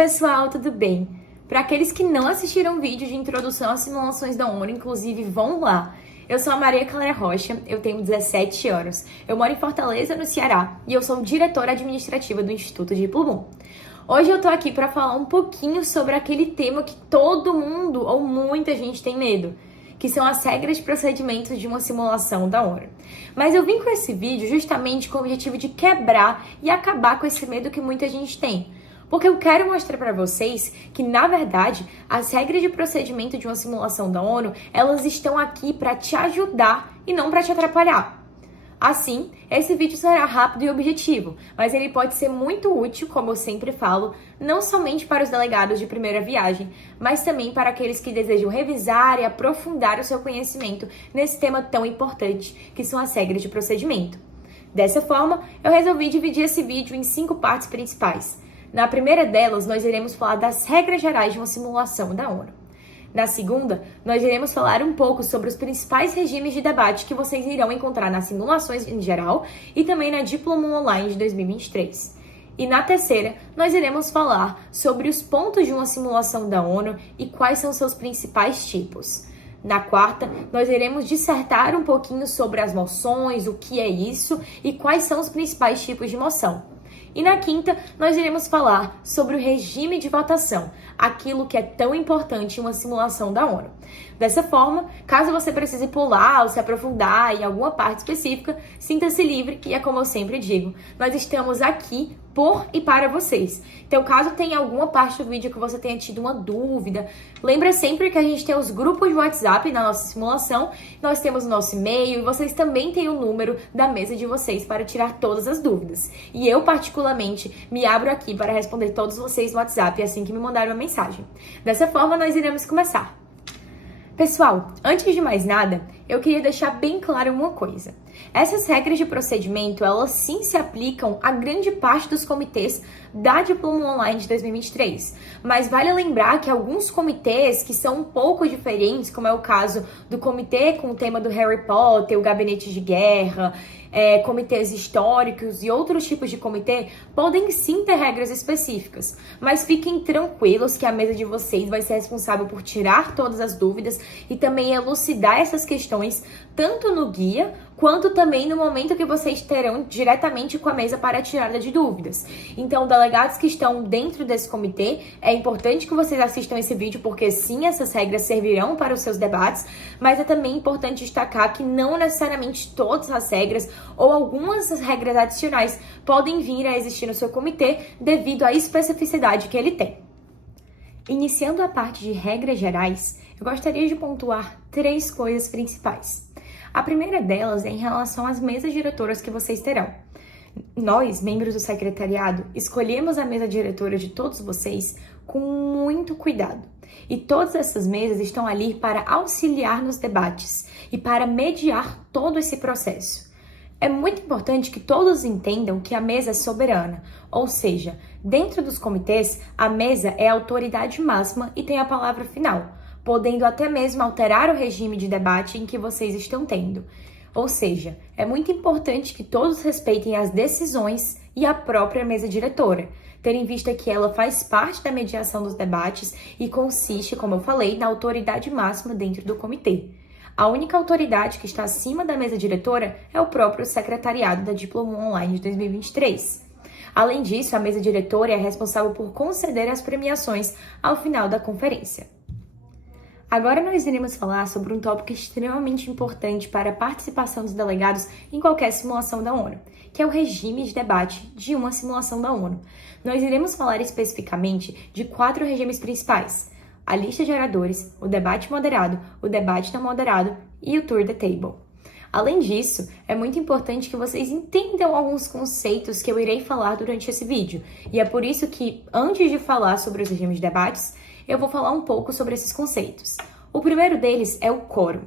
pessoal, tudo bem? Para aqueles que não assistiram o vídeo de introdução às simulações da ONU, inclusive vão lá. Eu sou a Maria Clara Rocha, eu tenho 17 anos, eu moro em Fortaleza, no Ceará, e eu sou diretora administrativa do Instituto de Plumum. Hoje eu tô aqui para falar um pouquinho sobre aquele tema que todo mundo ou muita gente tem medo, que são as regras de procedimento de uma simulação da ONU. Mas eu vim com esse vídeo justamente com o objetivo de quebrar e acabar com esse medo que muita gente tem. Porque eu quero mostrar para vocês que, na verdade, as regras de procedimento de uma simulação da ONU, elas estão aqui para te ajudar e não para te atrapalhar. Assim, esse vídeo será rápido e objetivo, mas ele pode ser muito útil, como eu sempre falo, não somente para os delegados de primeira viagem, mas também para aqueles que desejam revisar e aprofundar o seu conhecimento nesse tema tão importante, que são as regras de procedimento. Dessa forma, eu resolvi dividir esse vídeo em 5 partes principais. Na primeira delas, nós iremos falar das regras gerais de uma simulação da ONU. Na segunda, nós iremos falar um pouco sobre os principais regimes de debate que vocês irão encontrar nas simulações em geral e também na Diplomum Online de 2023. E na terceira, nós iremos falar sobre os pontos de uma simulação da ONU e quais são seus principais tipos. Na quarta, nós iremos dissertar um pouquinho sobre as moções, o que é isso e quais são os principais tipos de moção. E na quinta, nós iremos falar sobre o regime de votação, aquilo que é tão importante em uma simulação da ONU. Dessa forma, caso você precise pular ou se aprofundar em alguma parte específica, sinta-se livre, que é como eu sempre digo, nós estamos aqui por e para vocês. Então, caso tenha alguma parte do vídeo que você tenha tido uma dúvida, lembra sempre que a gente tem os grupos de WhatsApp na nossa simulação, nós temos o nosso e-mail e vocês também têm o número da mesa de vocês para tirar todas as dúvidas. E eu, particularmente, me abro aqui para responder todos vocês no WhatsApp assim que me mandarem uma mensagem. Dessa forma, nós iremos começar. Pessoal, antes de mais nada, eu queria deixar bem claro uma coisa. Essas regras de procedimento, elas sim se aplicam a grande parte dos comitês da Diplomum Online de 2023. Mas vale lembrar que alguns comitês que são um pouco diferentes, como é o caso do comitê com o tema do Harry Potter, o Gabinete de Guerra, comitês históricos e outros tipos de comitê, podem sim ter regras específicas. Mas fiquem tranquilos que a mesa de vocês vai ser responsável por tirar todas as dúvidas e também elucidar essas questões, tanto no guia, quanto também no momento que vocês terão diretamente com a mesa para a tirada de dúvidas. Então, delegados que estão dentro desse comitê, é importante que vocês assistam esse vídeo, porque sim, essas regras servirão para os seus debates, mas é também importante destacar que não necessariamente todas as regras ou algumas regras adicionais podem vir a existir no seu comitê devido à especificidade que ele tem. Iniciando a parte de regras gerais, eu gostaria de pontuar 3 coisas principais. A primeira delas é em relação às mesas diretoras que vocês terão. Nós, membros do secretariado, escolhemos a mesa diretora de todos vocês com muito cuidado. E todas essas mesas estão ali para auxiliar nos debates e para mediar todo esse processo. É muito importante que todos entendam que a mesa é soberana, ou seja, dentro dos comitês, a mesa é a autoridade máxima e tem a palavra final, podendo até mesmo alterar o regime de debate em que vocês estão tendo. Ou seja, é muito importante que todos respeitem as decisões e a própria mesa diretora, tendo em vista que ela faz parte da mediação dos debates e consiste, como eu falei, na autoridade máxima dentro do comitê. A única autoridade que está acima da mesa diretora é o próprio secretariado da Diplomum Online de 2023. Além disso, a mesa diretora é responsável por conceder as premiações ao final da conferência. Agora nós iremos falar sobre um tópico extremamente importante para a participação dos delegados em qualquer simulação da ONU, que é o regime de debate de uma simulação da ONU. Nós iremos falar especificamente de 4 regimes principais: a lista de oradores, o debate moderado, o debate não moderado e o tour the table. Além disso, é muito importante que vocês entendam alguns conceitos que eu irei falar durante esse vídeo, e é por isso que, antes de falar sobre os regimes de debates, eu vou falar um pouco sobre esses conceitos. O primeiro deles é o quórum.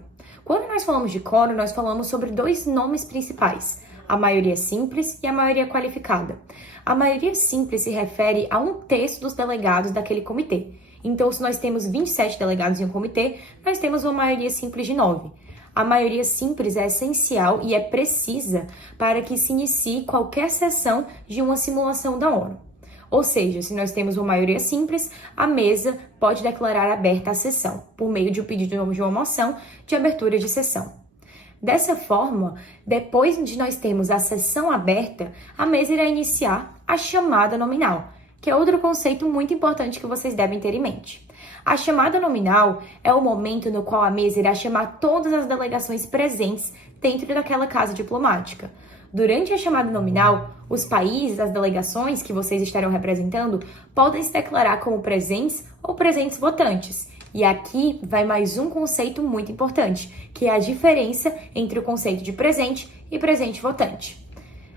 Quando nós falamos de quórum, nós falamos sobre 2 nomes principais: a maioria simples e a maioria qualificada. A maioria simples se refere a 1/3 dos delegados daquele comitê. Então, se nós temos 27 delegados em um comitê, nós temos uma maioria simples de 9. A maioria simples é essencial e é precisa para que se inicie qualquer sessão de uma simulação da ONU. Ou seja, se nós temos uma maioria simples, a mesa pode declarar aberta a sessão, por meio de um pedido de uma moção de abertura de sessão. Dessa forma, depois de nós termos a sessão aberta, a mesa irá iniciar a chamada nominal, que é outro conceito muito importante que vocês devem ter em mente. A chamada nominal é o momento no qual a mesa irá chamar todas as delegações presentes dentro daquela casa diplomática. Durante a chamada nominal, os países, as delegações que vocês estarão representando, podem se declarar como presentes ou presentes votantes. E aqui vai mais um conceito muito importante, que é a diferença entre o conceito de presente e presente votante.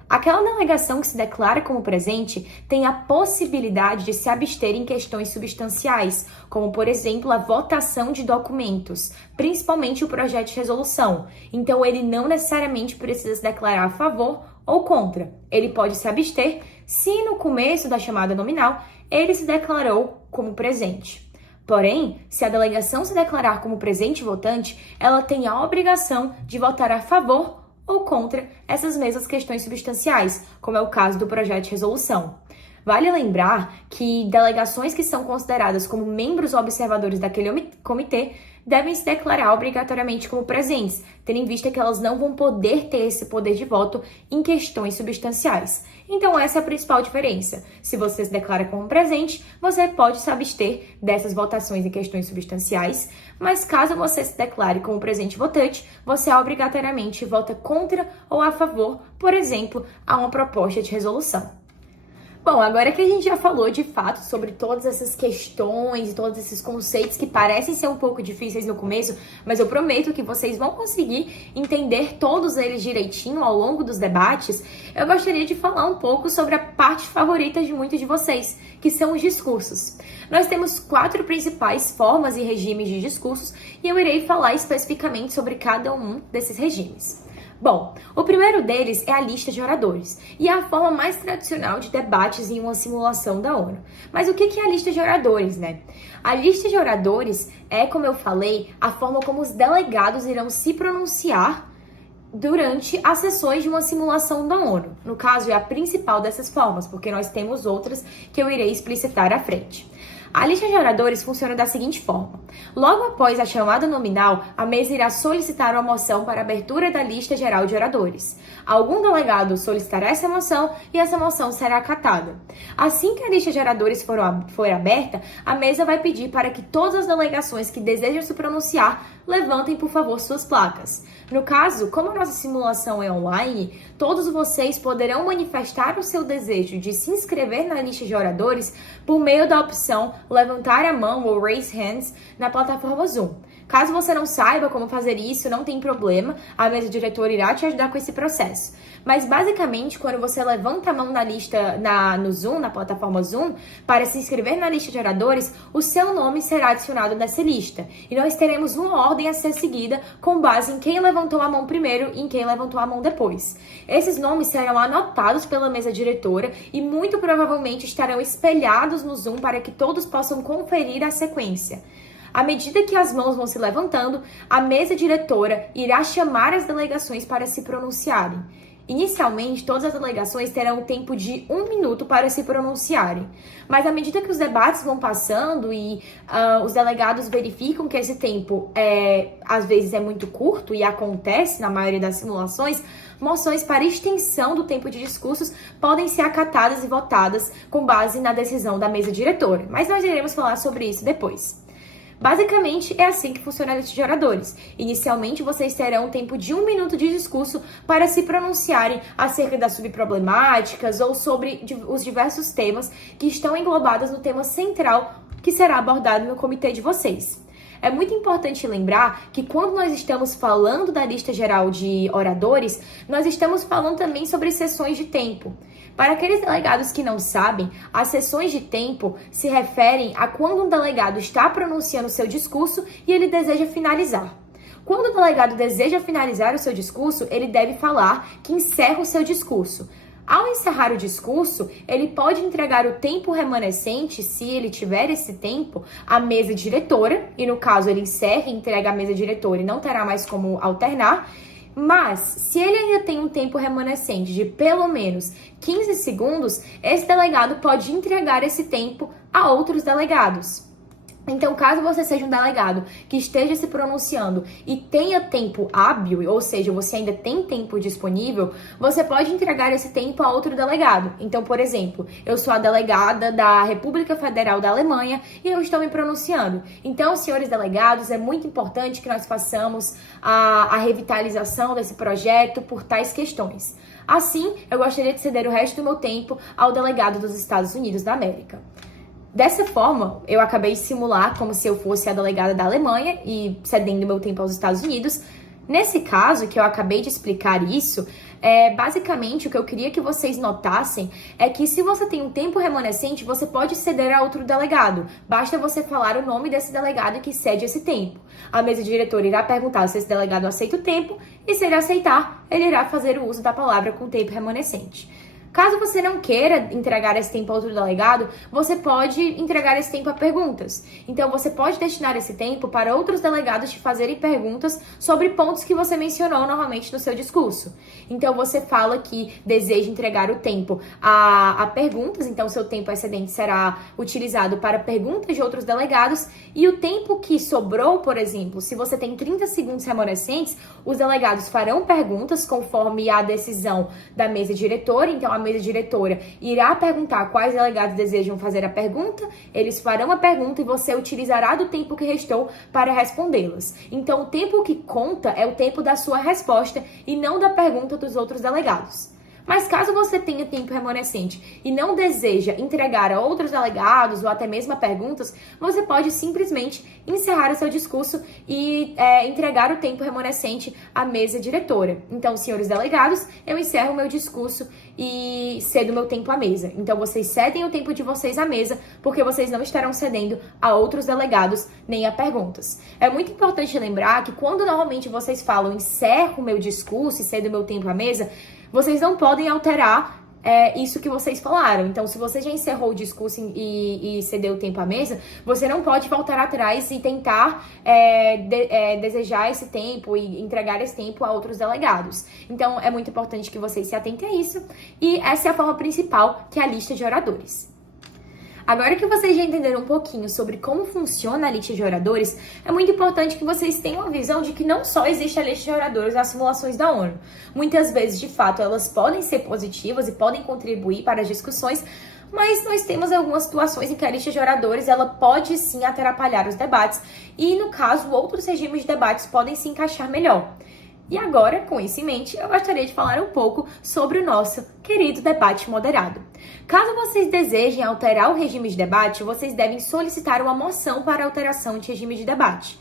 Aquela delegação que se declara como presente tem a possibilidade de se abster em questões substanciais, como, por exemplo, a votação de documentos, principalmente o projeto de resolução. Então, ele não necessariamente precisa se declarar a favor ou contra. Ele pode se abster se, no começo da chamada nominal, ele se declarou como presente. Porém, se a delegação se declarar como presente votante, ela tem a obrigação de votar a favor ou contra essas mesmas questões substanciais, como é o caso do projeto de resolução. Vale lembrar que delegações que são consideradas como membros observadores daquele comitê devem se declarar obrigatoriamente como presentes, tendo em vista que elas não vão poder ter esse poder de voto em questões substanciais. Então essa é a principal diferença. Se você se declara como presente, você pode se abster dessas votações em questões substanciais, mas caso você se declare como presente votante, você obrigatoriamente vota contra ou a favor, por exemplo, a uma proposta de resolução. Bom, agora que a gente já falou de fato sobre todas essas questões e todos esses conceitos que parecem ser um pouco difíceis no começo, mas eu prometo que vocês vão conseguir entender todos eles direitinho ao longo dos debates, eu gostaria de falar um pouco sobre a parte favorita de muitos de vocês, que são os discursos. Nós temos 4 principais formas e regimes de discursos e eu irei falar especificamente sobre cada um desses regimes. Bom, o primeiro deles é a lista de oradores, e é a forma mais tradicional de debates em uma simulação da ONU. Mas o que é a lista de oradores, né? A lista de oradores é, como eu falei, a forma como os delegados irão se pronunciar durante as sessões de uma simulação da ONU. No caso, é a principal dessas formas, porque nós temos outras que eu irei explicitar à frente. A lista de oradores funciona da seguinte forma. Logo após a chamada nominal, a mesa irá solicitar uma moção para a abertura da lista geral de oradores. Algum delegado solicitará essa moção e essa moção será acatada. Assim que a lista de oradores for aberta, a mesa vai pedir para que todas as delegações que desejam se pronunciar levantem, por favor, suas placas. No caso, como a nossa simulação é online, todos vocês poderão manifestar o seu desejo de se inscrever na lista de oradores por meio da opção levantar a mão ou raise hands na plataforma Zoom. Caso você não saiba como fazer isso, não tem problema, a mesa diretora irá te ajudar com esse processo. Mas basicamente, quando você levanta a mão na lista, no Zoom, na plataforma Zoom, para se inscrever na lista de oradores, o seu nome será adicionado nessa lista. E nós teremos uma ordem a ser seguida com base em quem levantou a mão primeiro e em quem levantou a mão depois. Esses nomes serão anotados pela mesa diretora e muito provavelmente estarão espelhados no Zoom para que todos possam conferir a sequência. À medida que as mãos vão se levantando, a mesa diretora irá chamar as delegações para se pronunciarem. Inicialmente, todas as delegações terão um tempo de 1 minuto para se pronunciarem. Mas à medida que os debates vão passando e os delegados verificam que esse tempo às vezes é muito curto e acontece na maioria das simulações, moções para extensão do tempo de discursos podem ser acatadas e votadas com base na decisão da mesa diretora. Mas nós iremos falar sobre isso depois. Basicamente, é assim que funciona a lista de oradores. Inicialmente, vocês terão um tempo de 1 minuto de discurso para se pronunciarem acerca das subproblemáticas ou sobre os diversos temas que estão englobados no tema central que será abordado no comitê de vocês. É muito importante lembrar que quando nós estamos falando da lista geral de oradores, nós estamos falando também sobre sessões de tempo. Para aqueles delegados que não sabem, as sessões de tempo se referem a quando um delegado está pronunciando seu discurso e ele deseja finalizar. Quando o delegado deseja finalizar o seu discurso, ele deve falar que encerra o seu discurso. Ao encerrar o discurso, ele pode entregar o tempo remanescente, se ele tiver esse tempo, à mesa diretora, e no caso ele encerra e entrega à mesa diretora e não terá mais como alternar. Mas, se ele ainda tem um tempo remanescente de pelo menos 15 segundos, esse delegado pode entregar esse tempo a outros delegados. Então, caso você seja um delegado que esteja se pronunciando e tenha tempo hábil, ou seja, você ainda tem tempo disponível, você pode entregar esse tempo a outro delegado. Então, por exemplo, eu sou a delegada da República Federal da Alemanha e eu estou me pronunciando. Então, senhores delegados, é muito importante que nós façamos a revitalização desse projeto por tais questões. Assim, eu gostaria de ceder o resto do meu tempo ao delegado dos Estados Unidos da América. Dessa forma, eu acabei de simular como se eu fosse a delegada da Alemanha e cedendo meu tempo aos Estados Unidos. Nesse caso, que eu acabei de explicar isso, basicamente o que eu queria que vocês notassem é que se você tem um tempo remanescente, você pode ceder a outro delegado. Basta você falar o nome desse delegado que cede esse tempo. A mesa diretora irá perguntar se esse delegado aceita o tempo e se ele aceitar, ele irá fazer o uso da palavra com tempo remanescente. Caso você não queira entregar esse tempo a outro delegado, você pode entregar esse tempo a perguntas. Então, você pode destinar esse tempo para outros delegados te fazerem perguntas sobre pontos que você mencionou normalmente no seu discurso. Então, você fala que deseja entregar o tempo a perguntas, então seu tempo excedente será utilizado para perguntas de outros delegados, e o tempo que sobrou, por exemplo, se você tem 30 segundos remanescentes, os delegados farão perguntas conforme a decisão da mesa diretora. Então, a mesa diretora irá perguntar quais delegados desejam fazer a pergunta, eles farão a pergunta e você utilizará do tempo que restou para respondê-las. Então, o tempo que conta é o tempo da sua resposta e não da pergunta dos outros delegados. Mas caso você tenha tempo remanescente e não deseja entregar a outros delegados ou até mesmo a perguntas, você pode simplesmente encerrar o seu discurso e entregar o tempo remanescente à mesa diretora. Então, senhores delegados, eu encerro o meu discurso e cedo meu tempo à mesa. Então, vocês cedem o tempo de vocês à mesa, porque vocês não estarão cedendo a outros delegados nem a perguntas. É muito importante lembrar que quando normalmente vocês falam encerro o meu discurso e cedo meu tempo à mesa, vocês não podem alterar isso que vocês falaram. Então, se você já encerrou o discurso e cedeu o tempo à mesa, você não pode voltar atrás e tentar desejar esse tempo e entregar esse tempo a outros delegados. Então, é muito importante que vocês se atentem a isso. E essa é a forma principal, que é a lista de oradores. Agora que vocês já entenderam um pouquinho sobre como funciona a lista de oradores, é muito importante que vocês tenham a visão de que não só existe a lista de oradores nas simulações da ONU. Muitas vezes, de fato, elas podem ser positivas e podem contribuir para as discussões, mas nós temos algumas situações em que a lista de oradores ela pode sim atrapalhar os debates e, no caso, outros regimes de debates podem se encaixar melhor. E agora, com isso em mente, eu gostaria de falar um pouco sobre o nosso querido debate moderado. Caso vocês desejem alterar o regime de debate, vocês devem solicitar uma moção para alteração de regime de debate.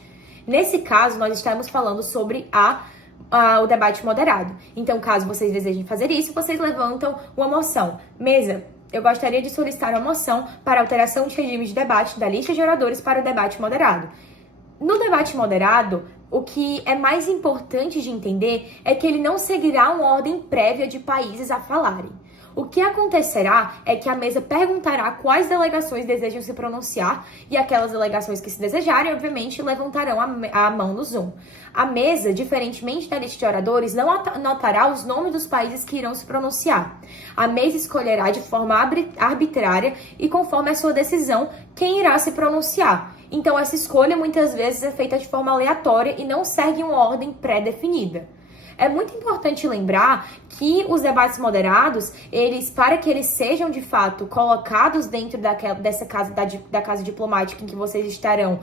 Nesse caso, nós estamos falando sobre o debate moderado. Então, caso vocês desejem fazer isso, vocês levantam uma moção. Mesa, eu gostaria de solicitar uma moção para alteração de regime de debate da lista de oradores para o debate moderado. No debate moderado, o que é mais importante de entender é que ele não seguirá uma ordem prévia de países a falarem. O que acontecerá é que a mesa perguntará quais delegações desejam se pronunciar e aquelas delegações que se desejarem, obviamente, levantarão a mão no Zoom. A mesa, diferentemente da lista de oradores, não anotará os nomes dos países que irão se pronunciar. A mesa escolherá de forma arbitrária e conforme a sua decisão quem irá se pronunciar. Então, essa escolha muitas vezes é feita de forma aleatória e não segue uma ordem pré-definida. É muito importante lembrar que os debates moderados, para que eles sejam de fato colocados dentro dessa casa, da casa diplomática em que vocês estarão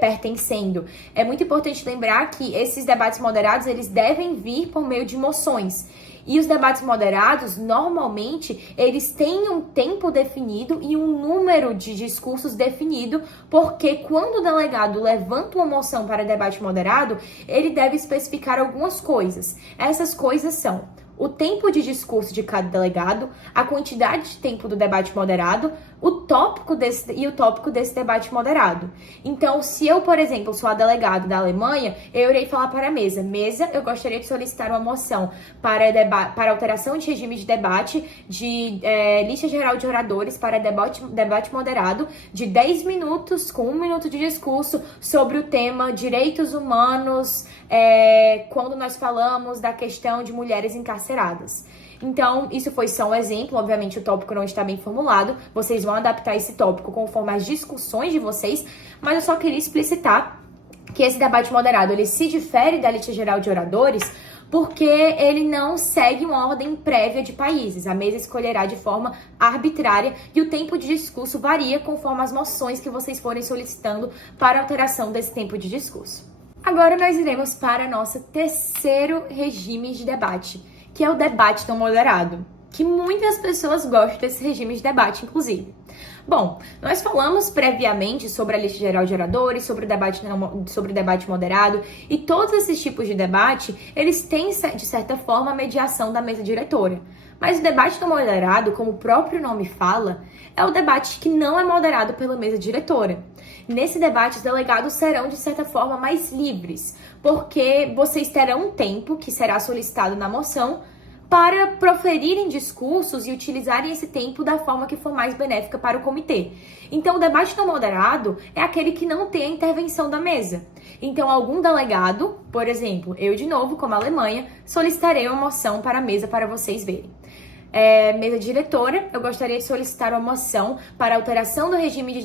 pertencendo, é muito importante lembrar que esses debates moderados, eles devem vir por meio de moções. E os debates moderados, normalmente, eles têm um tempo definido e um número de discursos definido, porque quando o delegado levanta uma moção para debate moderado, ele deve especificar algumas coisas. Essas coisas são o tempo de discurso de cada delegado, a quantidade de tempo do debate moderado, o tópico desse debate moderado. Então, se eu, por exemplo, sou a delegada da Alemanha, eu irei falar para a mesa. Mesa, eu gostaria de solicitar uma moção para alteração de regime de debate, de lista geral de oradores para debate moderado, de 10 minutos, com 1 minuto de discurso, sobre o tema direitos humanos, quando nós falamos da questão de mulheres encarceradas. Então, isso foi só um exemplo, obviamente o tópico não está bem formulado, vocês vão adaptar esse tópico conforme as discussões de vocês, mas eu só queria explicitar que esse debate moderado, ele se difere da lista geral de oradores, porque ele não segue uma ordem prévia de países. A mesa escolherá de forma arbitrária e o tempo de discurso varia conforme as moções que vocês forem solicitando para alteração desse tempo de discurso. Agora nós iremos para nosso terceiro regime de debate, que é o debate não moderado, que muitas pessoas gostam desse regime de debate, inclusive. Bom, nós falamos previamente sobre a lista geral de oradores, sobre o debate moderado, e todos esses tipos de debate, eles têm, de certa forma, a mediação da mesa diretora. Mas o debate não moderado, como o próprio nome fala, é o debate que não é moderado pela mesa diretora. Nesse debate, os delegados serão, de certa forma, mais livres, porque vocês terão um tempo, que será solicitado na moção, para proferirem discursos e utilizarem esse tempo da forma que for mais benéfica para o comitê. Então, o debate não moderado é aquele que não tem a intervenção da mesa. Então, algum delegado, por exemplo, eu de novo, como a Alemanha, solicitarei uma moção para a mesa para vocês verem. Mesa diretora, eu gostaria de solicitar uma moção para alteração do regime de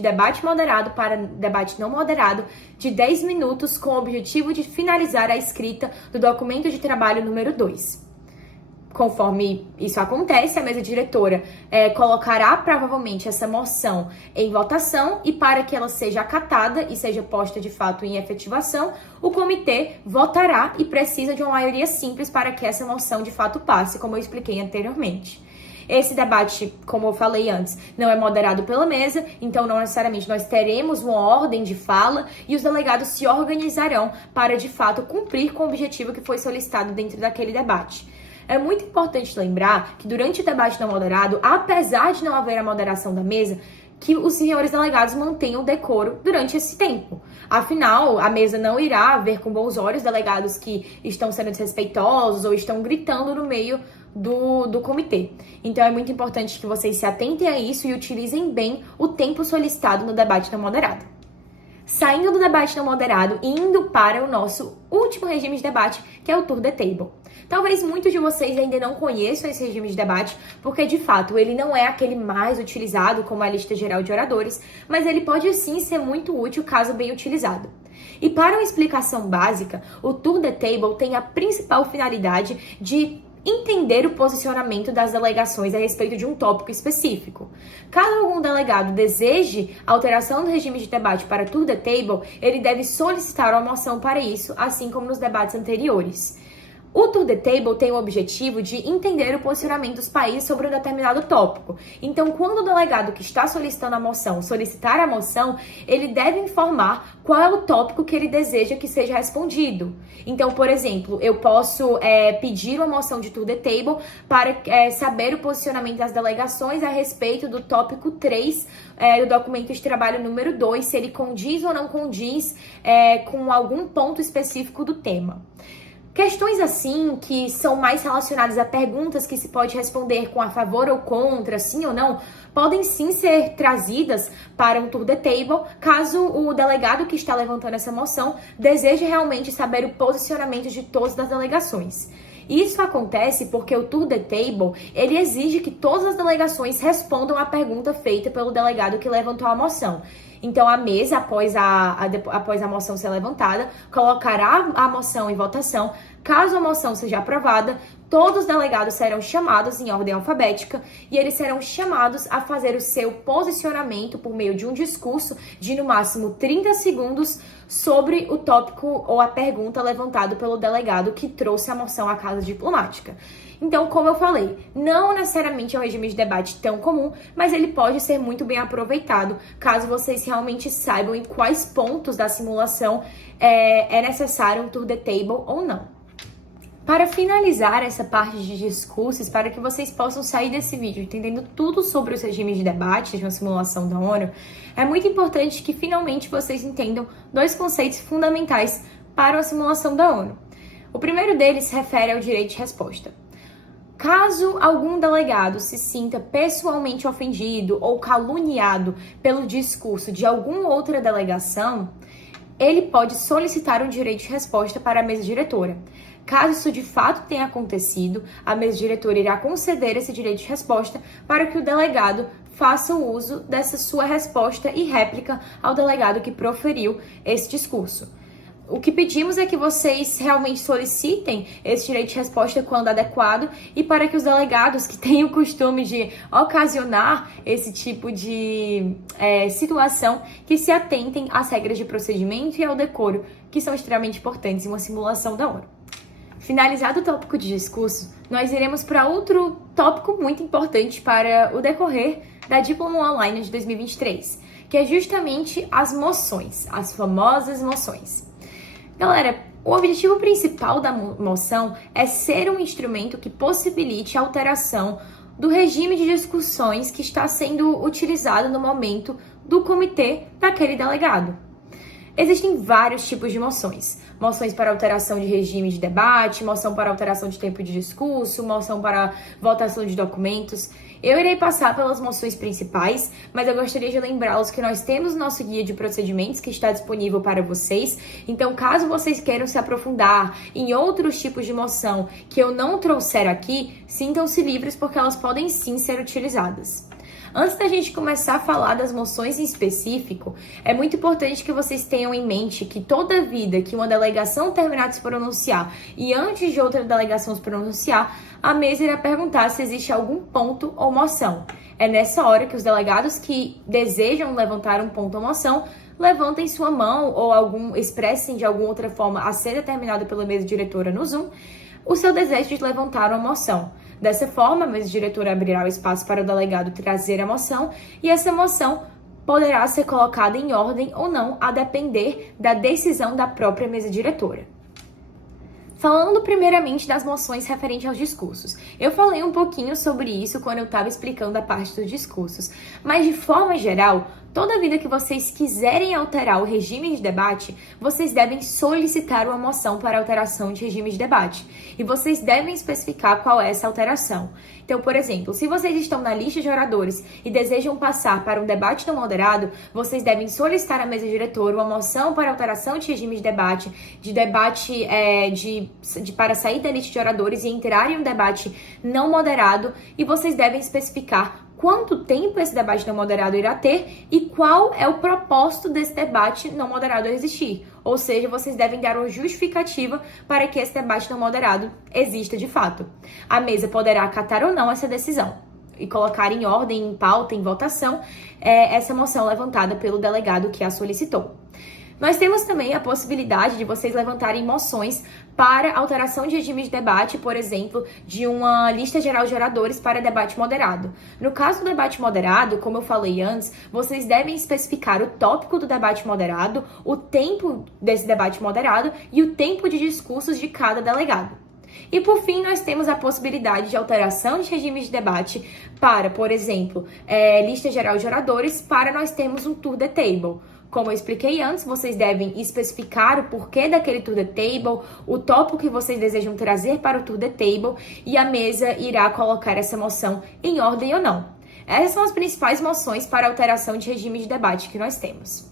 debate moderado para debate não moderado, de 10 minutos, com o objetivo de finalizar a escrita do documento de trabalho número 2. Conforme isso acontece, a mesa diretora colocará provavelmente essa moção em votação e para que ela seja acatada e seja posta de fato em efetivação, o comitê votará e precisa de uma maioria simples para que essa moção de fato passe, como eu expliquei anteriormente. Esse debate, como eu falei antes, não é moderado pela mesa, então não necessariamente nós teremos uma ordem de fala e os delegados se organizarão para de fato cumprir com o objetivo que foi solicitado dentro daquele debate. É muito importante lembrar que durante o debate não moderado, apesar de não haver a moderação da mesa, que os senhores delegados mantenham o decoro durante esse tempo. Afinal, a mesa não irá ver com bons olhos delegados que estão sendo desrespeitosos ou estão gritando no meio do comitê. Então é muito importante que vocês se atentem a isso e utilizem bem o tempo solicitado no debate não moderado. Saindo do debate não moderado e indo para o nosso último regime de debate, que é o Tour the Table. Talvez muitos de vocês ainda não conheçam esse regime de debate, porque de fato ele não é aquele mais utilizado como a lista geral de oradores, mas ele pode sim ser muito útil caso bem utilizado. E para uma explicação básica, o Tour the Table tem a principal finalidade de entender o posicionamento das delegações a respeito de um tópico específico. Caso algum delegado deseje alteração do regime de debate para Tour the Table, ele deve solicitar uma moção para isso, assim como nos debates anteriores. O Tour the Table tem o objetivo de entender o posicionamento dos países sobre um determinado tópico. Então, quando o delegado que está solicitando a moção solicitar a moção, ele deve informar qual é o tópico que ele deseja que seja respondido. Então, por exemplo, eu posso pedir uma moção de Tour the Table para saber o posicionamento das delegações a respeito do tópico 3 do documento de trabalho número 2, se ele condiz ou não condiz com algum ponto específico do tema. Questões assim, que são mais relacionadas a perguntas que se pode responder com a favor ou contra, sim ou não, podem sim ser trazidas para um Tour the Table, caso o delegado que está levantando essa moção deseje realmente saber o posicionamento de todas as delegações. Isso acontece porque o Tour the Table, ele exige que todas as delegações respondam à pergunta feita pelo delegado que levantou a moção. Então, a mesa, após a moção ser levantada, colocará a moção em votação. Caso a moção seja aprovada, todos os delegados serão chamados em ordem alfabética e eles serão chamados a fazer o seu posicionamento por meio de um discurso de, no máximo, 30 segundos sobre o tópico ou a pergunta levantado pelo delegado que trouxe a moção à Casa Diplomática. Então, como eu falei, não necessariamente é um regime de debate tão comum, mas ele pode ser muito bem aproveitado, caso vocês realmente saibam em quais pontos da simulação é necessário um Tour the Table ou não. Para finalizar essa parte de discursos, para que vocês possam sair desse vídeo entendendo tudo sobre os regimes de debate de uma simulação da ONU, é muito importante que finalmente vocês entendam dois conceitos fundamentais para uma simulação da ONU. O primeiro deles se refere ao direito de resposta. Caso algum delegado se sinta pessoalmente ofendido ou caluniado pelo discurso de alguma outra delegação, ele pode solicitar um direito de resposta para a mesa diretora. Caso isso de fato tenha acontecido, a mesa diretora irá conceder esse direito de resposta para que o delegado faça o uso dessa sua resposta e réplica ao delegado que proferiu esse discurso. O que pedimos é que vocês realmente solicitem esse direito de resposta quando adequado e para que os delegados que têm o costume de ocasionar esse tipo de situação, que se atentem às regras de procedimento e ao decoro, que são extremamente importantes em uma simulação da ONU. Finalizado o tópico de discurso, nós iremos para outro tópico muito importante para o decorrer da Diploma Online de 2023, que é justamente as moções, as famosas moções. Galera, o objetivo principal da moção é ser um instrumento que possibilite a alteração do regime de discussões que está sendo utilizado no momento do comitê daquele delegado. Existem vários tipos de moções. Moções para alteração de regime de debate, moção para alteração de tempo de discurso, moção para votação de documentos. Eu irei passar pelas moções principais, mas eu gostaria de lembrá-los que nós temos o nosso guia de procedimentos que está disponível para vocês. Então, caso vocês queiram se aprofundar em outros tipos de moção que eu não trouxer aqui, sintam-se livres porque elas podem sim ser utilizadas. Antes da gente começar a falar das moções em específico, é muito importante que vocês tenham em mente que toda vida que uma delegação terminar de se pronunciar e antes de outra delegação se pronunciar, a mesa irá perguntar se existe algum ponto ou moção. É nessa hora que os delegados que desejam levantar um ponto ou moção levantem sua mão ou expressem de alguma outra forma a ser determinado pela mesa diretora no Zoom o seu desejo de levantar uma moção. Dessa forma, a mesa diretora abrirá o espaço para o delegado trazer a moção e essa moção poderá ser colocada em ordem ou não, a depender da decisão da própria mesa diretora. Falando primeiramente das moções referentes aos discursos. Eu falei um pouquinho sobre isso quando eu estava explicando a parte dos discursos, mas de forma geral, toda vida que vocês quiserem alterar o regime de debate, vocês devem solicitar uma moção para alteração de regime de debate. E vocês devem especificar qual é essa alteração. Então, por exemplo, se vocês estão na lista de oradores e desejam passar para um debate não moderado, vocês devem solicitar à mesa diretora uma moção para alteração de regime de debate, para sair da lista de oradores e entrar em um debate não moderado, e vocês devem especificar quanto tempo esse debate não moderado irá ter e qual é o propósito desse debate não moderado existir. Ou seja, vocês devem dar uma justificativa para que esse debate não moderado exista de fato. A mesa poderá acatar ou não essa decisão e colocar em ordem, em pauta, em votação, essa moção levantada pelo delegado que a solicitou. Nós temos também a possibilidade de vocês levantarem moções para alteração de regime de debate, por exemplo, de uma lista geral de oradores para debate moderado. No caso do debate moderado, como eu falei antes, vocês devem especificar o tópico do debate moderado, o tempo desse debate moderado e o tempo de discursos de cada delegado. E por fim, nós temos a possibilidade de alteração de regime de debate para, por exemplo, lista geral de oradores, para nós termos um tour the table. Como eu expliquei antes, vocês devem especificar o porquê daquele tour the table, o tópico que vocês desejam trazer para o tour the table e a mesa irá colocar essa moção em ordem ou não. Essas são as principais moções para alteração de regime de debate que nós temos.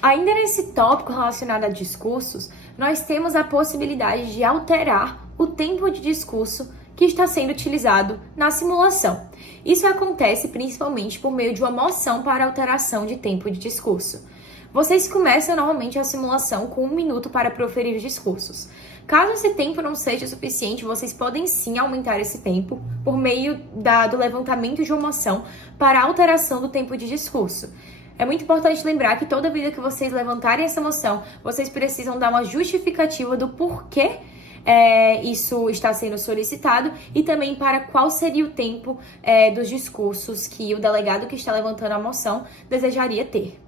Ainda nesse tópico relacionado a discursos, nós temos a possibilidade de alterar o tempo de discurso que está sendo utilizado na simulação. Isso acontece principalmente por meio de uma moção para alteração de tempo de discurso. Vocês começam normalmente a simulação com 1 minuto para proferir os discursos. Caso esse tempo não seja suficiente, vocês podem sim aumentar esse tempo por meio do levantamento de uma moção para alteração do tempo de discurso. É muito importante lembrar que toda vida que vocês levantarem essa moção, vocês precisam dar uma justificativa do porquê isso está sendo solicitado e também para qual seria o tempo dos discursos que o delegado que está levantando a moção desejaria ter.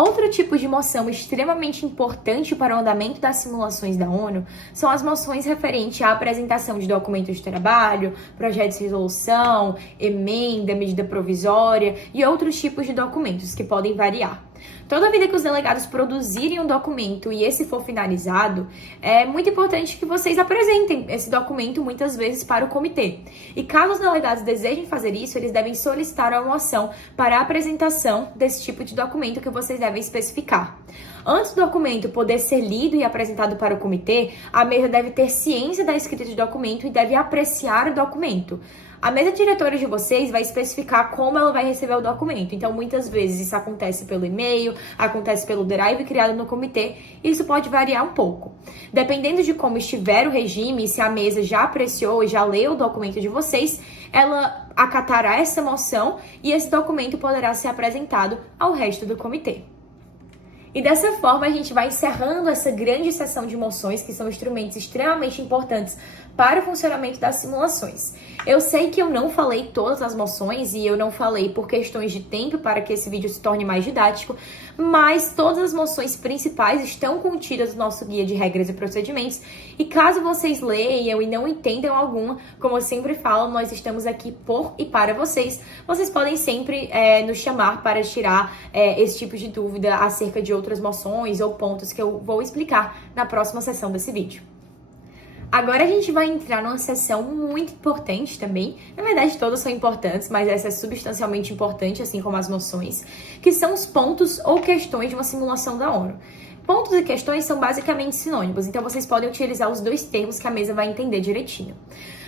Outro tipo de moção extremamente importante para o andamento das simulações da ONU são as moções referentes à apresentação de documentos de trabalho, projetos de resolução, emenda, medida provisória e outros tipos de documentos que podem variar. Toda vida que os delegados produzirem um documento e esse for finalizado, é muito importante que vocês apresentem esse documento muitas vezes para o comitê. E caso os delegados desejem fazer isso, eles devem solicitar uma moção para a apresentação desse tipo de documento que vocês devem especificar. Antes do documento poder ser lido e apresentado para o comitê, a mesa deve ter ciência da escrita de documento e deve apreciar o documento. A mesa diretora de vocês vai especificar como ela vai receber o documento. Então, muitas vezes isso acontece pelo e-mail, acontece pelo drive criado no comitê. Isso pode variar um pouco. Dependendo de como estiver o regime, se a mesa já apreciou e já leu o documento de vocês, ela acatará essa moção e esse documento poderá ser apresentado ao resto do comitê. E dessa forma a gente vai encerrando essa grande sessão de moções, que são instrumentos extremamente importantes para o funcionamento das simulações. Eu sei que eu não falei todas as moções e eu não falei por questões de tempo para que esse vídeo se torne mais didático, mas todas as moções principais estão contidas no nosso guia de regras e procedimentos. E caso vocês leiam e não entendam alguma, como eu sempre falo, nós estamos aqui por e para vocês. Vocês podem sempre nos chamar para tirar esse tipo de dúvida acerca de outras moções ou pontos que eu vou explicar na próxima sessão desse vídeo. Agora a gente vai entrar numa sessão muito importante também. Na verdade, todas são importantes, mas essa é substancialmente importante, assim como as moções, que são os pontos ou questões de uma simulação da ONU. Pontos e questões são basicamente sinônimos, então vocês podem utilizar os dois termos que a mesa vai entender direitinho.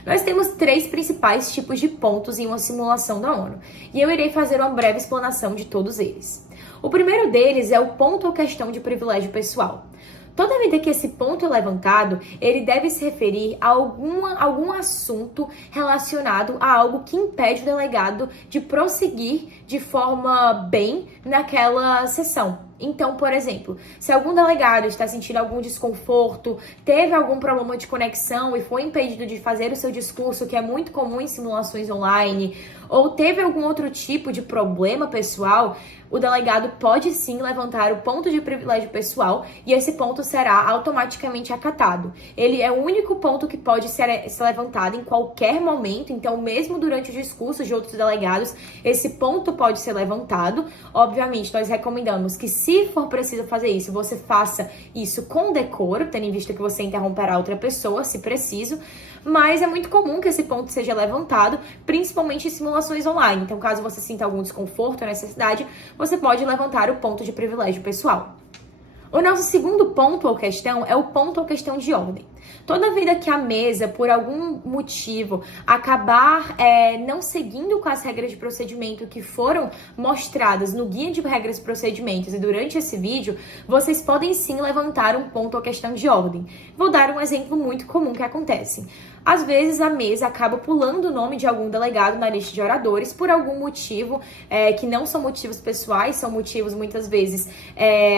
Nós temos três principais tipos de pontos em uma simulação da ONU, e eu irei fazer uma breve explanação de todos eles. O primeiro deles é o ponto ou questão de privilégio pessoal. Toda vida que esse ponto é levantado, ele deve se referir a algum assunto relacionado a algo que impede o delegado de prosseguir de forma bem naquela sessão. Então, por exemplo, se algum delegado está sentindo algum desconforto, teve algum problema de conexão e foi impedido de fazer o seu discurso, que é muito comum em simulações online, ou teve algum outro tipo de problema pessoal, o delegado pode sim levantar o ponto de privilégio pessoal e esse ponto será automaticamente acatado. Ele é o único ponto que pode ser levantado em qualquer momento, então mesmo durante o discurso de outros delegados, esse ponto pode ser levantado. Obviamente, nós recomendamos que se for preciso fazer isso, você faça isso com decoro, tendo em vista que você interromperá outra pessoa, se preciso, mas é muito comum que esse ponto seja levantado, principalmente em simulações online. Então, caso você sinta algum desconforto ou necessidade, você pode levantar o ponto de privilégio pessoal. O nosso segundo ponto ou questão é o ponto ou questão de ordem. Toda vida que a mesa, por algum motivo, acabar não seguindo com as regras de procedimento que foram mostradas no guia de regras e procedimentos e durante esse vídeo, vocês podem sim levantar um ponto ou questão de ordem. Vou dar um exemplo muito comum que acontece. Às vezes a mesa acaba pulando o nome de algum delegado na lista de oradores por algum motivo que não são motivos pessoais, são motivos muitas vezes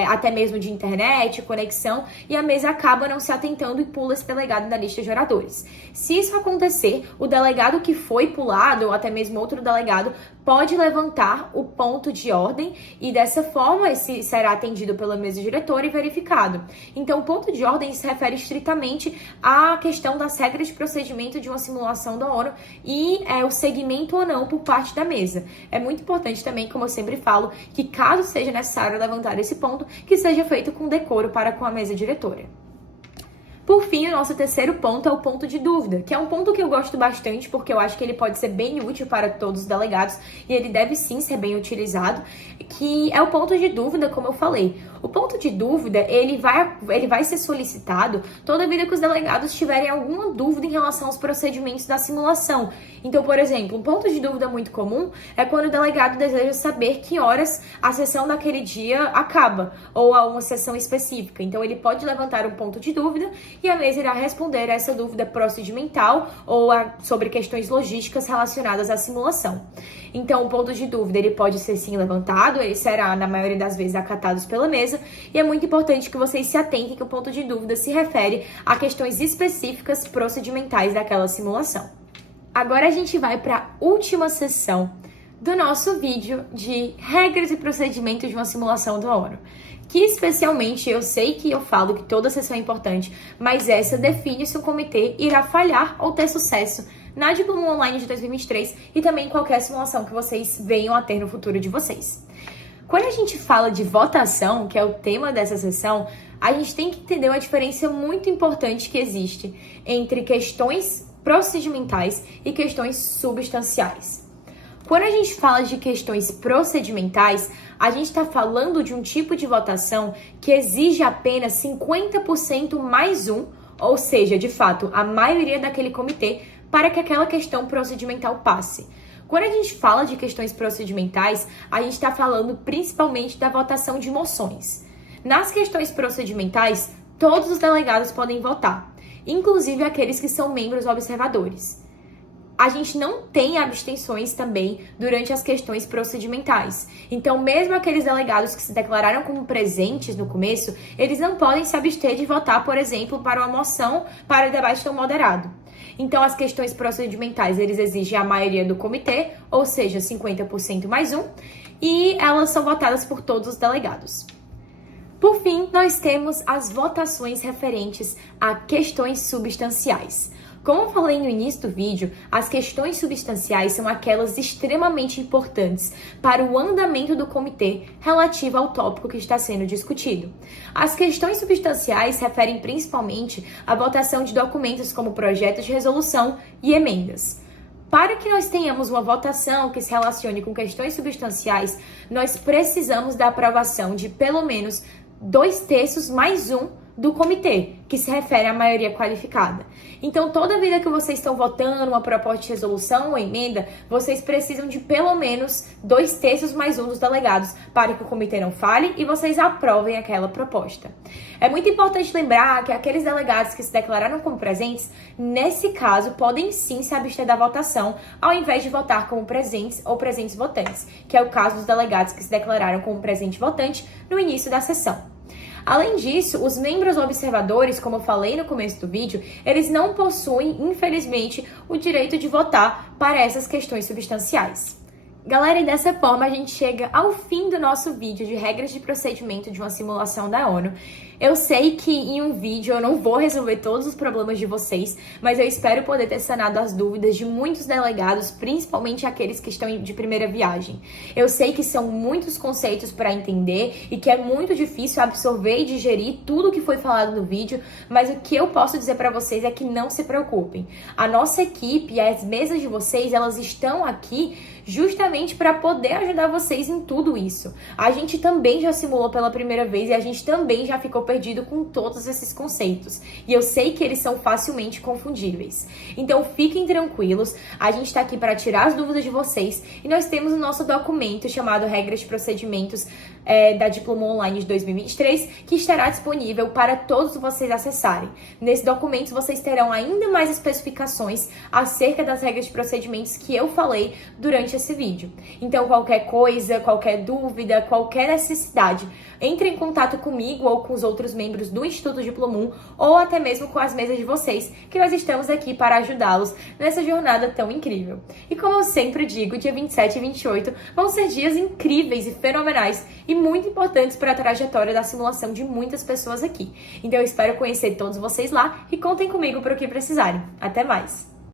até mesmo de internet, conexão, e a mesa acaba não se atentando e pula esse delegado na lista de oradores. Se isso acontecer, o delegado que foi pulado, ou até mesmo outro delegado, pode levantar o ponto de ordem e dessa forma esse será atendido pela mesa diretora e verificado. Então, o ponto de ordem se refere estritamente à questão das regras de procedimento de uma simulação da ONU e o seguimento ou não por parte da mesa. É muito importante também, como eu sempre falo, que caso seja necessário levantar esse ponto, que seja feito com decoro para com a mesa diretora. Por fim, o nosso terceiro ponto é o ponto de dúvida, que é um ponto que eu gosto bastante porque eu acho que ele pode ser bem útil para todos os delegados e ele deve sim ser bem utilizado, que é o ponto de dúvida, como eu falei. O ponto de dúvida, ele vai ser solicitado toda vida que os delegados tiverem alguma dúvida em relação aos procedimentos da simulação. Então, por exemplo, um ponto de dúvida muito comum é quando o delegado deseja saber que horas a sessão daquele dia acaba, ou a uma sessão específica. Então, ele pode levantar um ponto de dúvida e a mesa irá responder a essa dúvida procedimental ou sobre questões logísticas relacionadas à simulação. Então, o ponto de dúvida, ele pode ser sim levantado, ele será, na maioria das vezes, acatado pela mesa, e é muito importante que vocês se atentem que o ponto de dúvida se refere a questões específicas procedimentais daquela simulação. Agora a gente vai para a última sessão do nosso vídeo de regras e procedimentos de uma simulação da ONU. Que especialmente eu sei que eu falo que toda sessão é importante, mas essa define se o comitê irá falhar ou ter sucesso na Diploma Online de 2023 e também qualquer simulação que vocês venham a ter no futuro de vocês. Quando a gente fala de votação, que é o tema dessa sessão, a gente tem que entender uma diferença muito importante que existe entre questões procedimentais e questões substanciais. Quando a gente fala de questões procedimentais, a gente está falando de um tipo de votação que exige apenas 50% mais um, ou seja, de fato, a maioria daquele comitê, para que aquela questão procedimental passe. Quando a gente fala de questões procedimentais, a gente está falando principalmente da votação de moções. Nas questões procedimentais, todos os delegados podem votar, inclusive aqueles que são membros observadores. A gente não tem abstenções também durante as questões procedimentais. Então, mesmo aqueles delegados que se declararam como presentes no começo, eles não podem se abster de votar, por exemplo, para uma moção para o debate tão moderado. Então, as questões procedimentais, eles exigem a maioria do comitê, ou seja, 50% mais um, e elas são votadas por todos os delegados. Por fim, nós temos as votações referentes a questões substanciais. Como eu falei no início do vídeo, as questões substanciais são aquelas extremamente importantes para o andamento do comitê relativo ao tópico que está sendo discutido. As questões substanciais referem principalmente à votação de documentos como projetos de resolução e emendas. Para que nós tenhamos uma votação que se relacione com questões substanciais, nós precisamos da aprovação de pelo menos 2/3 mais um do comitê, que se refere à maioria qualificada. Então, toda vida que vocês estão votando uma proposta de resolução ou emenda, vocês precisam de pelo menos 2/3 mais um dos delegados para que o comitê não fale e vocês aprovem aquela proposta. É muito importante lembrar que aqueles delegados que se declararam como presentes, nesse caso, podem sim se abster da votação, ao invés de votar como presentes ou presentes votantes, que é o caso dos delegados que se declararam como presente votante no início da sessão. Além disso, os membros observadores, como eu falei no começo do vídeo, eles não possuem, infelizmente, o direito de votar para essas questões substanciais. Galera, e dessa forma a gente chega ao fim do nosso vídeo de regras de procedimento de uma simulação da ONU. Eu sei que em um vídeo eu não vou resolver todos os problemas de vocês, mas eu espero poder ter sanado as dúvidas de muitos delegados, principalmente aqueles que estão de primeira viagem. Eu sei que são muitos conceitos para entender e que é muito difícil absorver e digerir tudo que foi falado no vídeo, mas o que eu posso dizer para vocês é que não se preocupem. A nossa equipe e as mesas de vocês, elas estão aqui justamente para poder ajudar vocês em tudo isso. A gente também já simulou pela primeira vez e a gente também já ficou perdido com todos esses conceitos. E eu sei que eles são facilmente confundíveis. Então fiquem tranquilos, a gente está aqui para tirar as dúvidas de vocês e nós temos o nosso documento chamado Regras de Procedimentos da Diploma Online de 2023, que estará disponível para todos vocês acessarem. Nesse documento vocês terão ainda mais especificações acerca das regras de procedimentos que eu falei durante esse vídeo. Então qualquer coisa, qualquer dúvida, qualquer necessidade, entre em contato comigo ou com os outros membros do Instituto Diplomum ou até mesmo com as mesas de vocês, que nós estamos aqui para ajudá-los nessa jornada tão incrível. E como eu sempre digo, dia 27 e 28 vão ser dias incríveis e fenomenais e muito importantes para a trajetória da simulação de muitas pessoas aqui. Então eu espero conhecer todos vocês lá e contem comigo para o que precisarem. Até mais!